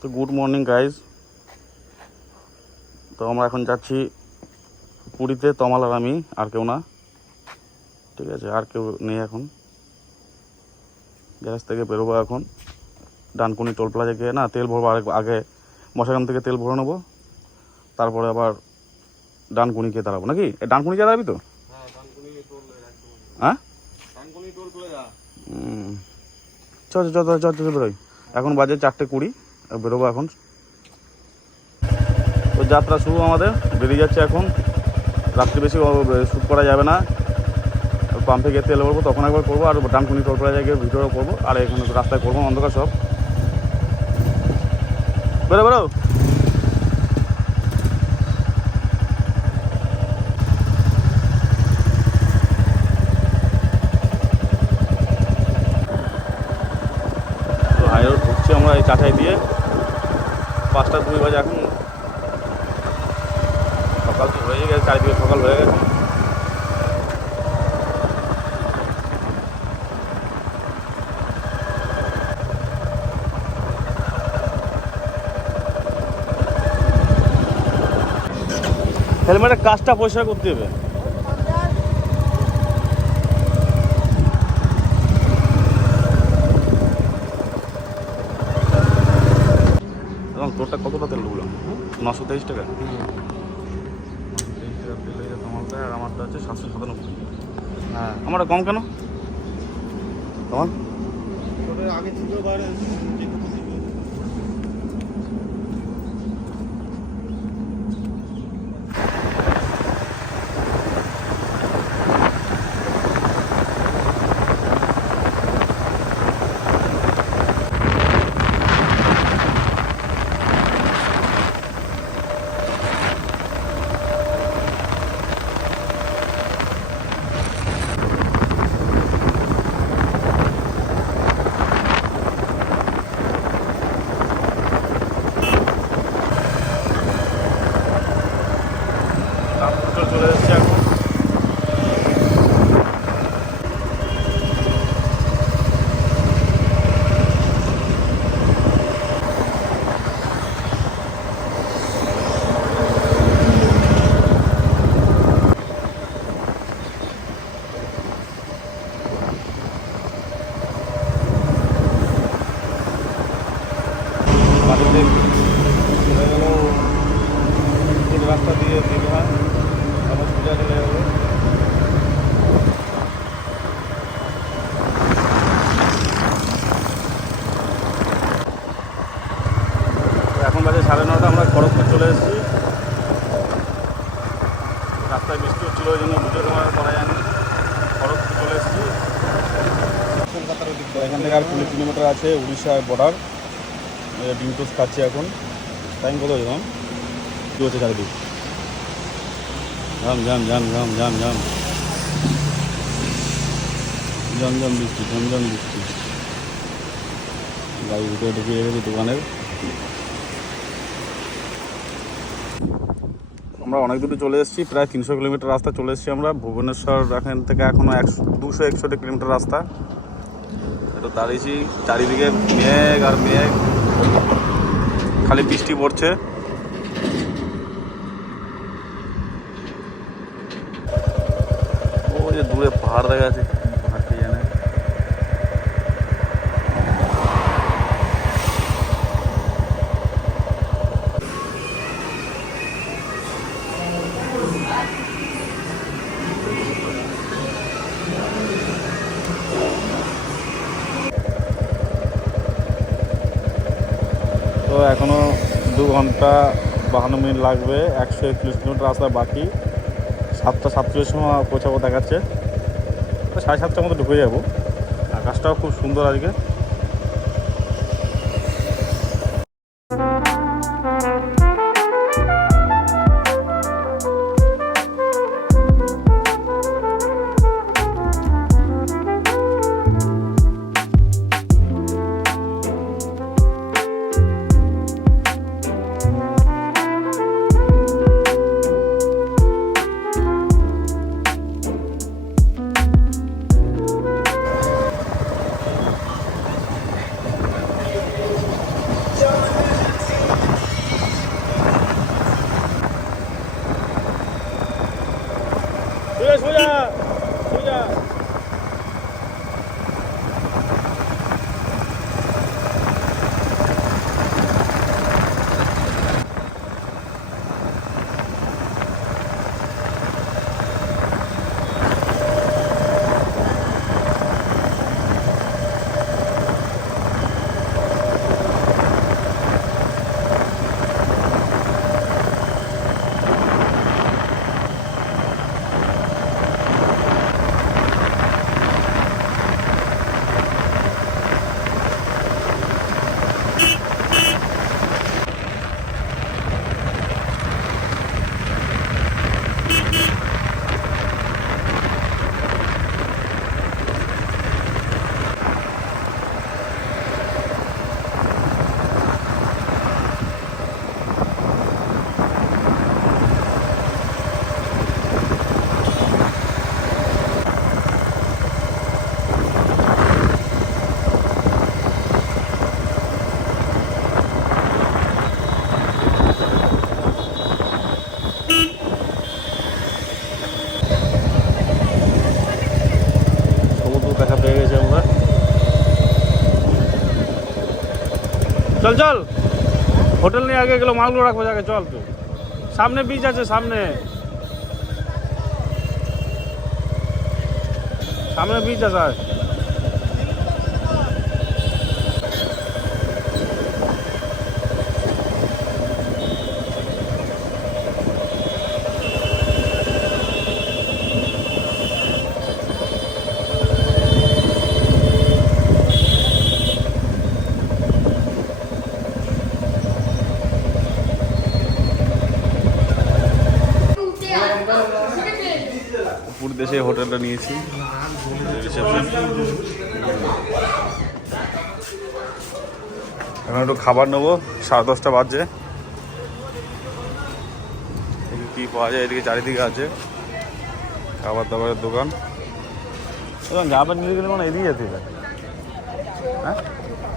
তো good morning guys. তো আমরা এখন যাচ্ছি পুরীতে, তমাল আর আমি, আর কেউ না, ঠিক আছে? আর কেউ নেই এখন। গ্যারেজ থেকে বেরোবো এখন, ডানকুনি টোল প্লাজা গিয়ে না তেল ভরবো, আগে মশাগ্রাম থেকে তেল ভরে নেবো, তারপরে আবার ডানকুনি গিয়ে দাঁড়াবো। নাকি ডানকুনি গিয়ে দাঁড়াবি তো? হ্যাঁ, চল চল চল চল বেরোই। এখন বাজে 4:20, বেরোবো এখন। তো যাত্রা শুরু আমাদের, বেরিয়ে যাচ্ছে এখন। রাত্রি বেশি শ্যুট করা যাবে না। পাম্পে গিয়ে তেল ভরবো, তখন একবার করবো, আর ডানকুনি টোল প্লাজা গিয়ে ভিডিও করবো, আর এখানে রাস্তায় করবো অন্ধকার সব। বেরো বেরো। তো হাই রোড ঢুকছি আমরা এই চাটাই দিয়ে। 5:02 বাজে এখন। সকাল তো হয়ে গেছে, চারিদিকে সকাল হয়ে গেছে। হেলমেটের কাজটা পরিষ্কার করতে হবে। এবং তোরটা কতটা তেল ঢুকলো? 923 টাকা। 923 টাকা তেল হয়ে তোমারটা, আর আমারটা হচ্ছে 797। হ্যাঁ, আমারটা কম কেন তোমার? আগে ছিল বাইরে। চলে এসেছি এখন। বাড়িতে চলে গেল রাস্তা দিয়ে দীঘা, আবার পূজা চলে গেল। এখন বাজে 9:30, আমরা খড়গপুর চলে এসেছি। রাস্তায় বৃষ্টি হচ্ছিল, ওই জন্য ভিডিও ক্যামেরা করা যায়নি। খড়গপুর চলে এসেছি। কলকাতার ওদিক এখান থেকে আর 20 কিলোমিটার আছে উড়িষ্যার বর্ডার। ডিম টোস্ট খাচ্ছি এখন। টাইম কত হয়েছে তখন? কী হচ্ছে চারিদিক? জাম জাম জাম জাম জাম জাম জমজম বৃষ্টি, জমজম বৃষ্টি। গাড়ি ভিতরে ঢুকিয়ে গেছি দোকানের। আমরা অনেক দূরে চলে এসেছি, প্রায় 300 কিলোমিটার রাস্তা চলে এসেছি আমরা। ভুবনেশ্বর এখান থেকে এখনও 261 কিলোমিটার রাস্তা। একটু দাঁড়িয়েছি, চারিদিকে মেঘ আর মেঘ, খালি বৃষ্টি পড়ছে। ও যে দূরে পাহাড় দেখা যাচ্ছে, পাহাড় কে জানে। তো এখনও 2 ঘন্টা 52 মিনিট লাগবে। 141 কিলোমিটার রাস্তা বাকি। 7:47 সময় পৌঁছাবো দেখাচ্ছে। তো 7:30টার মতো ঢুকে যাবো। আকাশটাও খুব সুন্দর আজকে। চল চল, হোটেল নিয়ে আগে গেলো, মালগুলো রাখবো আগে, চল তুই। সামনে বিচ আছে, সামনে সামনে বিচ আছে। পুরো দেশে হোটেলটা নিয়েছি, রিসেপশন। এখন একটু খাবার নেবো, 10:30 বাজছে। কি পাওয়া যায় এদিকে, চারিদিকে আছে খাবার দাবারের দোকান। যাবেন নিতে গেলে মনে এদিকে যেতে হবে, হ্যাঁ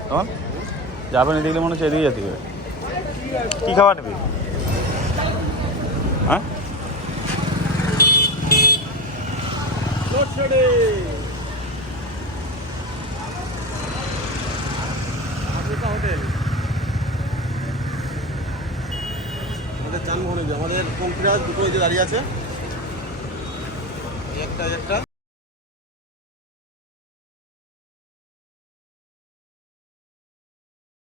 তখন যাবেন নিতে গেলে মনে হচ্ছে এদিকে যেতে হবে। কী খাবার নেবি? হ্যাঁ আমাদের চানমোহনে আমাদের কম্পিউটার দুটো এই যে দাঁড়িয়ে আছে, একটা